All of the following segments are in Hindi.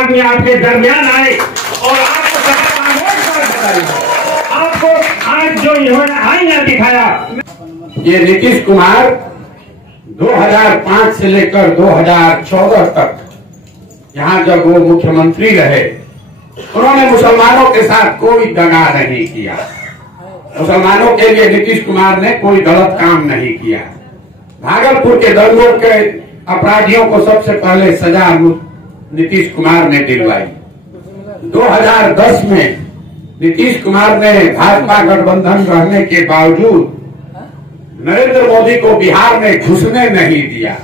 आदमी आपके दरमियान आए और आपको आपको आज जो इन्होंने आईना दिखाया। ये नीतीश कुमार 2005 से लेकर 2014 तक यहाँ जब वो मुख्यमंत्री रहे, उन्होंने मुसलमानों के साथ कोई दगा नहीं किया। मुसलमानों के लिए नीतीश कुमार ने कोई गलत काम नहीं किया। भागलपुर के दंगों के अपराधियों को सबसे पहले सजा नीतीश कुमार ने दिलवाई। 2010 में नीतीश कुमार ने भाजपा गठबंधन रहने के बावजूद नरेंद्र मोदी को बिहार में घुसने नहीं दिया।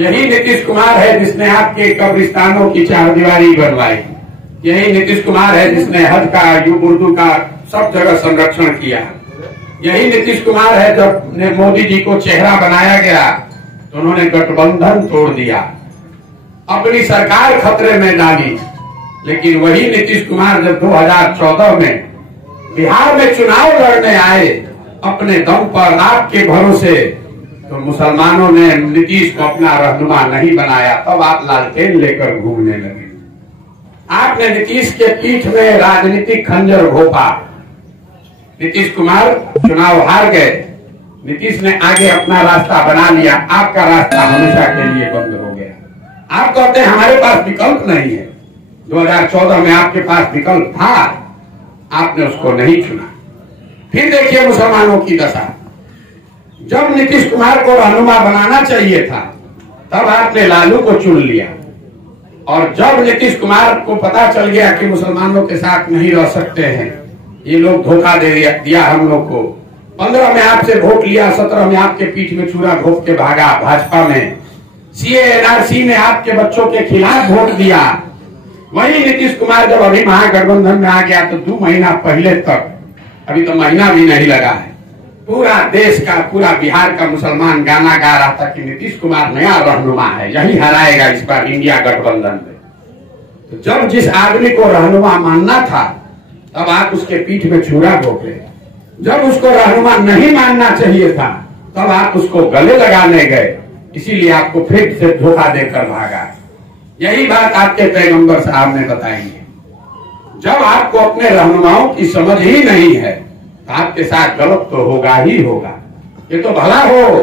यही नीतीश कुमार है जिसने आपके कब्रिस्तानों की चारदीवारी बनवाई। यही नीतीश कुमार है जिसने हज का, उर्दू का सब जगह संरक्षण किया। यही नीतीश कुमार है जब मोदी जी को चेहरा बनाया गया तो उन्होंने गठबंधन तोड़ दिया, अपनी सरकार खतरे में डाली। लेकिन वही नीतीश कुमार जब 2014 में बिहार में चुनाव लड़ने आए अपने दम पर, आपके भरोसे, तो मुसलमानों ने नीतीश को अपना रहनुमा नहीं बनाया। तब आप लालटेन लेकर घूमने लगे। आपने नीतीश के पीठ में राजनीतिक खंजर घोंपा। नीतीश कुमार चुनाव हार गए, नीतीश ने आगे अपना रास्ता बना लिया। आपका रास्ता हमेशा के लिए बंद हो गया। आप कहते हैं हमारे पास विकल्प नहीं है। 2014 में आपके पास विकल्प था, आपने उसको नहीं चुना। फिर देखिए मुसलमानों की दशा। जब नीतीश कुमार को रहनुमा बनाना चाहिए था तब आपने लालू को चुन लिया, और जब नीतीश कुमार को पता चल गया कि मुसलमानों के साथ नहीं रह सकते हैं, ये लोग धोखा दे दिया हम लोग को। 15 में आपसे वोट लिया, 17 में आपके पीठ में छुरा घोंप के भागा भाजपा में। सीए एनआरसी में आपके बच्चों के खिलाफ वोट दिया। वही नीतीश कुमार जब अभी महागठबंधन में आ गया तो 2 महीना पहले तक, अभी तो महीना भी नहीं लगा है, पूरा देश का, पूरा बिहार का मुसलमान गाना गा रहा था कि नीतीश कुमार नया रहनुमा है, यही हराएगा इस बार इंडिया गठबंधन में। तो जब जिस आदमी को रहनुमा मानना था तब आप उसके पीठ में छुरा घोंपे। जब उसको रहनुमा नहीं मानना चाहिए था तब आप उसको गले लगाने गए, इसीलिए आपको फिर से धोखा देकर भागा। यही बात आपके पैगंबर साहब ने बताई है। जब आपको अपने रहनुमाओं की समझ ही नहीं है तो आपके साथ गलत तो होगा ही होगा। ये तो भला हो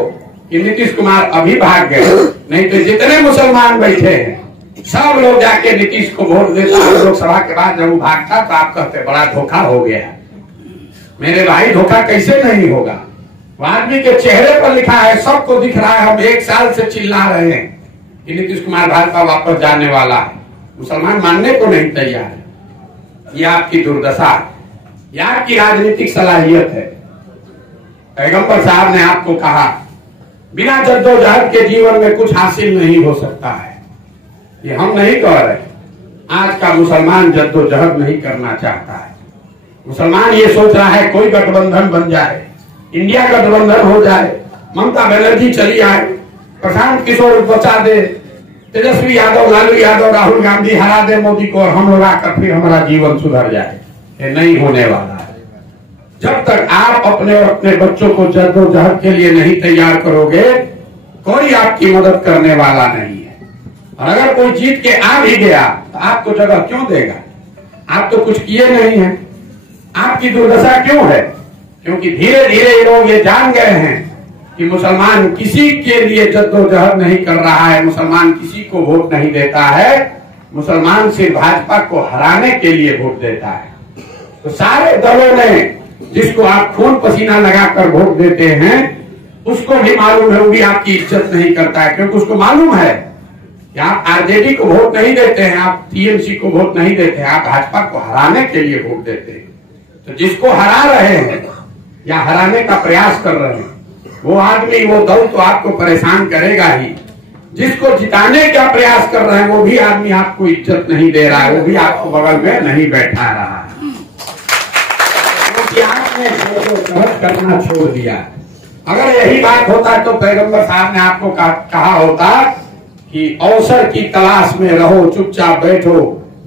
कि नीतीश कुमार अभी भाग गए, नहीं तो जितने मुसलमान बैठे हैं सब लोग जाके नीतीश को वोट देते। लोकसभा के बाद जब वो भागता तो आप कहते बड़ा धोखा हो गया। मेरे भाई धोखा कैसे नहीं होगा? वो आदमी के चेहरे पर लिखा है, सबको दिख रहा है। हम 1 साल से चिल्ला रहे हैं कि नीतीश कुमार भाजपा वापस जाने वाला है, मुसलमान मानने को नहीं तैयार है। ये आपकी दुर्दशा, यह आपकी राजनीतिक सलाहियत है। पैगंबर साहब ने आपको कहा बिना जद्दोजहद के जीवन में कुछ हासिल नहीं हो सकता है। ये हम नहीं कह रहे। आज का मुसलमान जद्दोजहद नहीं करना चाहता है। मुसलमान ये सोच रहा है कोई गठबंधन बन जाए, इंडिया गठबंधन हो जाए, ममता बनर्जी चली आए, प्रशांत किशोर बचा दे, तेजस्वी यादव, लालू यादव, राहुल गांधी हरा दे मोदी को, और हम लोग आकर फिर हमारा जीवन सुधर जाए। ये नहीं होने वाला है। जब तक आप अपने और अपने बच्चों को जद्दोजहद के लिए नहीं तैयार करोगे, कोई आपकी मदद करने वाला नहीं है। और अगर कोई जीत के आ भी गया तो आपको जगह क्यों देगा? आप तो कुछ किए नहीं हैं। आपकी दुर्दशा क्यों है? क्योंकि धीरे धीरे लोग ये जान गए हैं कि मुसलमान किसी के लिए जद्दोजहद नहीं कर रहा है, मुसलमान किसी को वोट नहीं देता है, मुसलमान सिर्फ भाजपा को हराने के लिए वोट देता है। तो सारे दलों ने, जिसको आप खून पसीना लगाकर वोट देते हैं, उसको भी मालूम है वो भी आपकी इज्जत नहीं करता है। क्योंकि उसको मालूम है कि आप आरजेडी को वोट नहीं देते हैं, आप टीएमसी को वोट नहीं देते हैं, आप भाजपा को हराने के लिए वोट देते हैं। तो जिसको हरा रहे हैं या हराने का प्रयास कर रहे हैं, वो आदमी, वो दल तो आपको परेशान करेगा ही। जिसको जिताने का प्रयास कर रहे हैं वो भी आदमी आपको इज्जत नहीं दे रहा है, वो भी आपको बगल में नहीं बैठा रहा है। क्योंकि आपने जद्दोजहद करना छोड़ दिया। अगर यही बात होता तो पैगंबर साहब ने आपको कहा होता कि अवसर की तलाश में रहो, चुपचाप बैठो,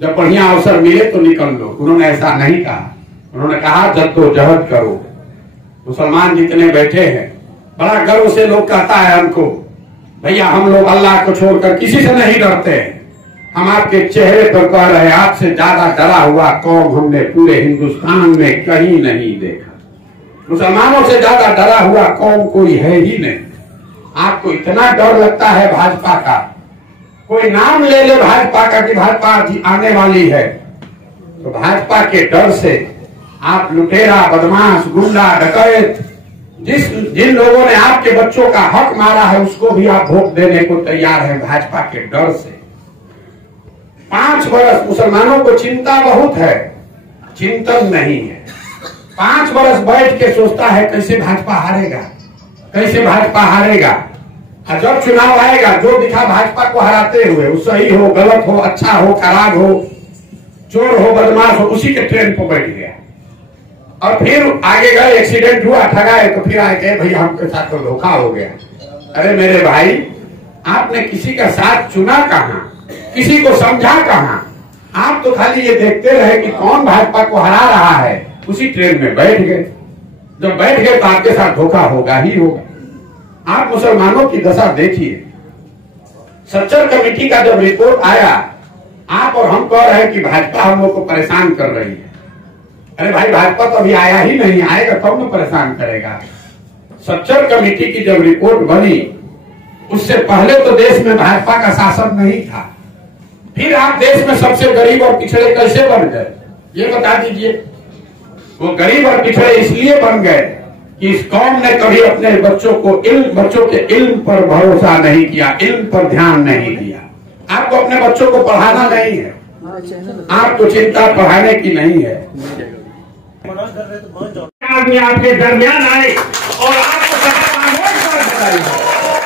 जब बढ़िया अवसर मिले तो निकल लो। उन्होंने ऐसा नहीं कहा। उन्होंने कहा जद्दोजहद करो। मुसलमान जितने बैठे हैं, बड़ा गर्व से लोग कहता है हमको, भैया हम लोग अल्लाह को छोड़कर किसी से नहीं डरते हैं, हम आपके चेहरे पर कह रहे हैं, आपसे ज्यादा डरा हुआ कौम हमने पूरे हिंदुस्तान में कहीं नहीं देखा। मुसलमानों से ज्यादा डरा हुआ कौम कोई है ही नहीं। आपको इतना डर लगता है भाजपा का, कोई नाम ले ले भाजपा का कि भाजपा आने वाली है, तो भाजपा के डर से आप लुटेरा, बदमाश, गुंडा, डकैत, जिन लोगों ने आपके बच्चों का हक मारा है उसको भी आप वोट देने को तैयार हैं भाजपा के डर से। 5 वर्ष मुसलमानों को चिंता बहुत है, चिंतन नहीं है। 5 वर्ष बैठ के सोचता है कैसे भाजपा हारेगा, कैसे भाजपा हारेगा। और जब चुनाव आएगा जो दिखा भाजपा को हराते हुए, वो सही हो, गलत हो, अच्छा हो, खराब हो, चोर हो, बदमाश हो, उसी के ट्रेन पर बैठ गया। और फिर आगे गए, एक्सीडेंट हुआ, ठगाए, तो फिर आए कहे भैया हमके साथ तो धोखा हो गया। अरे मेरे भाई, आपने किसी का साथ चुना कहां, किसी को समझा कहां? आप तो खाली ये देखते रहे कि कौन भाजपा को हरा रहा है, उसी ट्रेन में बैठ गए। जब बैठ गए तो आपके साथ धोखा होगा ही होगा। आप मुसलमानों की दशा देखिए। सच्चर कमेटी का जब रिपोर्ट आया, आप और हम कह रहे हैं कि भाजपा हम लोग को परेशान कर रही है। अरे भाई, भाजपा तो अभी आया ही नहीं, आएगा तब न परेशान करेगा। सच्चर कमेटी की जब रिपोर्ट बनी, उससे पहले तो देश में भाजपा का शासन नहीं था। फिर आप देश में सबसे गरीब और पिछड़े कैसे बन गए, ये बता दीजिए। वो गरीब और पिछड़े इसलिए बन गए कि इस कौम ने कभी अपने बच्चों के इल्म पर भरोसा नहीं किया, इल्म पर ध्यान नहीं दिया। आपको अपने बच्चों को पढ़ाना नहीं है, आपको चिंता पढ़ाने की नहीं है। आदमी आपके दरमियान आए और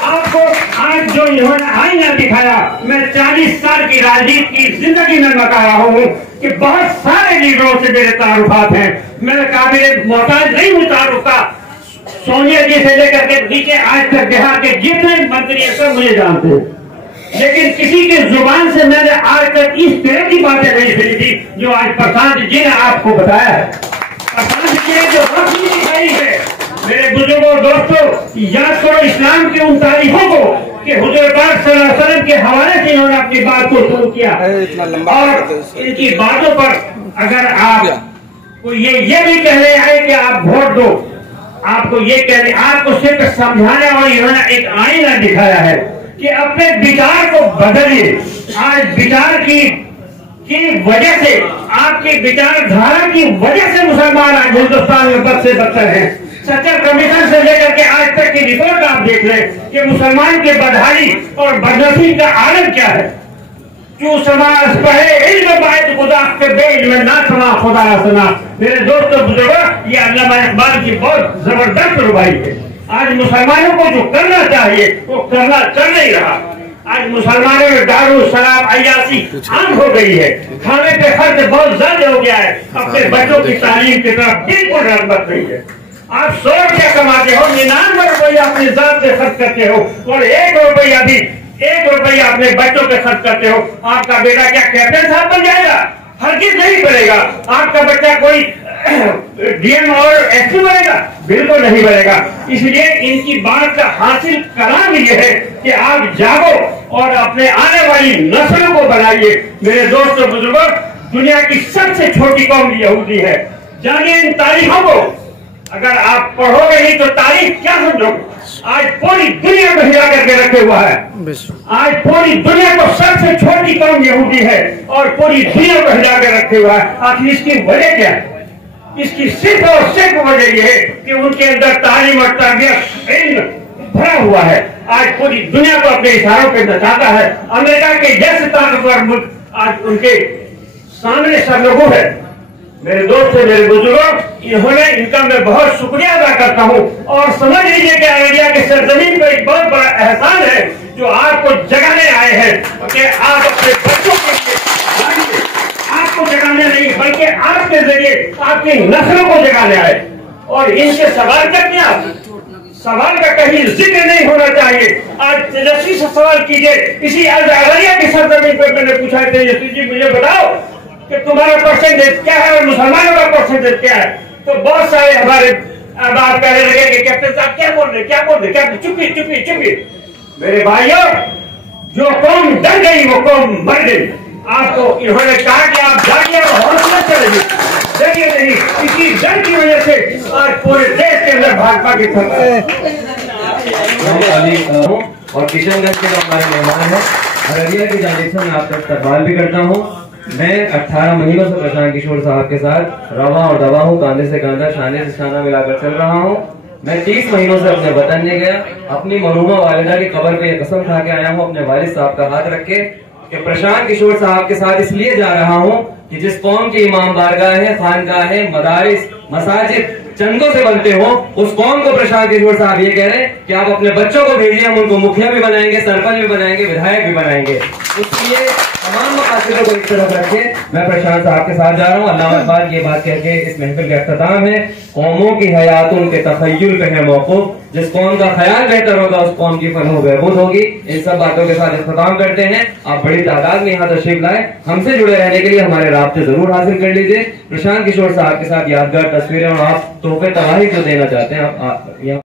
आपको आज जो इन्होंने आईना दिखाया, मैं 40 साल की राजनीति की जिंदगी में बता रहा हूँ कि बहुत सारे लीडरों से मेरे तारुफात हैं। मेरे काबिल मोहताज नहीं हूँ तारुफ का। सोनिया जी से लेकर के नीचे आज तक बिहार के जितने मंत्री हैं सब मुझे जानते हैं, लेकिन किसी के जुबान से मैंने आज तक इस तरह की बातें नहीं सुनी थी जो आज प्रशांत जी ने आपको बताया है। प्रशांत जी ने जो रोशनी दिखाई है, मेरे बुजुर्गों दोस्तों, याद करो इस्लाम की उन तारीखों को कि हुजूर पाक सल्लल्लाहु अलैहि वसल्लम के हवाले से इन्होंने अपनी बात को शुरू किया। और इनकी बातों पर अगर आप को ये भी कहने आए कि आप वोट दो, आपको ये कहने, आपको सिर्फ समझाने और इन्होंने एक आईना दिखाया है कि अपने विचार को बदलिए। आज विचार की वजह से, आपकी विचारधारा की वजह से मुसलमान आज हिंदुस्तान में बद से बदतर हैं। सच्चर कमीशन से लेकर के आज तक की रिपोर्ट आप देख लें कि मुसलमान के बदहाली और बदनसीब का आलम क्या है। क्यों समाज पढ़े इल्म बायत खुदा के बेइल्म ना समा खुदा ना सुना। मेरे दोस्तों बुजुर्गों, ये अल्लामा इकबाल की बहुत जबरदस्त रुबाई है। आज मुसलमानों को जो करना चाहिए वो करना चल नहीं रहा। आज मुसलमानों में दारू, शराब, अय्याशी आम हो गई है। खाने पे खर्च बहुत ज्यादा हो गया है। अपने बच्चों की तालीम की तरफ बिल्कुल रग़बत नहीं है। आप 100 रुपया कमाते हो, 99 रुपया अपनी जात से खर्च करते हो और 1 रुपया अपने बच्चों पे खर्च करते हो। आपका बेटा क्या कैप्टन साहब बन जाएगा? हरगिज़ नहीं बनेगा। आपका बच्चा कोई डीएम और एसपी बनेगा? बिल्कुल नहीं बनेगा। इसलिए इनकी बात का हासिल कराम ये है कि आप जागो और अपने आने वाली नस्लों को बनाइए। मेरे दोस्तों बुजुर्गों, दुनिया की सबसे छोटी कौम यहूदी है। जानिए इन तारीखों को, अगर आप पढ़ोगे नहीं तो तारीख क्या समझोगे। आज पूरी दुनिया को हिला करके रखे हुआ है। आज पूरी दुनिया को सबसे छोटी कौम यहूदी है और पूरी दुनिया को हिला कर रखे हुआ है। आखिर इसकी वजह क्या है? इसकी सिर्फ और सिर्फ वजह यह है कि उनके अंदर तालीम और तरबियत इल्म भरा हुआ है। आज पूरी दुनिया को अपने इशारों पे नचाता है। अमेरिका के जैसे ताकतवर मुल्क आज उनके सामने सरलगू है। मेरे दोस्त से, मेरे बुजुर्गों, इन्होंने इनका मैं बहुत शुक्रिया अदा करता हूँ। और समझ लीजिए कि अररिया की सरजमीन पर एक बहुत बड़ा एहसान है जो आपको जगाने आए हैं कि आप अपने बच्चों के लिए, आपको जगाने नहीं बल्कि आपके जरिए आपकी नस्लों को जगाने आए। और इनसे सवाल करते हैं आप, सवाल का कहीं जिक्र नहीं होना चाहिए। आज तेजस्वी से सवाल कीजिए। इसी अररिया की सरजमीन पर मैंने पूछा, तेजस्वी जी मुझे बताओ कि तुम्हारा परसेंटेज क्या है और मुसलमानों का परसेंटेज क्या है। तो बहुत सारे हमारे बात कहने लगे कि कैप्टन साहब क्या बोल रहे, क्या चुप्पी। मेरे भाइयों, जो कौम डर गई वो कौम मर गई। आपको इन्होंने कहा कि आप जाइए और हौसला से रहिए, देखिए नहीं इसी डर की वजह से आज पूरे देश के अंदर भाजपा की और किशनगंज के जो हमारे मेहमान हैं अररिया की जानिब से मैं आपका इस्तकबाल भी करता हूँ। मैं 18 महीनों से प्रशांत किशोर साहब के साथ रवा और दवा हूँ, कांधे से कांधा शाने से शाना मिलाकर चल रहा हूँ। मैं 30 महीनों से अपने वतन नहीं गया, अपनी मरहूमा वालिदा की कब्र पे कसम खा के आया हूँ अपने वालिद साहब का हाथ रख के कि प्रशांत किशोर साहब के साथ इसलिए जा रहा हूँ कि जिस कौम की इमाम बारगाह है, खानगाह है, मदारिस, मसाजिद चंदों से बनते हो, उस कौम को प्रशांत किशोर साहब ये कह रहे हैं कि आप अपने बच्चों को भेजिए, हम उनको मुखिया भी बनाएंगे, सरपंच भी बनाएंगे, विधायक भी बनाएंगे। इसलिए तमाम मकासदों को एक तरफ रखे मैं प्रशांत साहब के साथ जा रहा हूँ। अल्लाह इकबाल ये बात कह के इस महफिल का इख्तिताम है, कौमों की हयात उनके तखय्युल पे है मौकूफ, जिस कौम का ख्याल बेहतर होगा उस कौम की फलाह बहबूद होगी। इन सब बातों के साथ इख्तिताम करते हैं। आप बड़ी तादाद में यहाँ तशरीफ लाए, हमसे जुड़े रहने के लिए हमारे राब्ते जरूर हासिल कर लीजिए। प्रशांत किशोर साहब के साथ यादगार तस्वीरें और आप तोहफे तबाही जो देना चाहते हैं आप यहाँ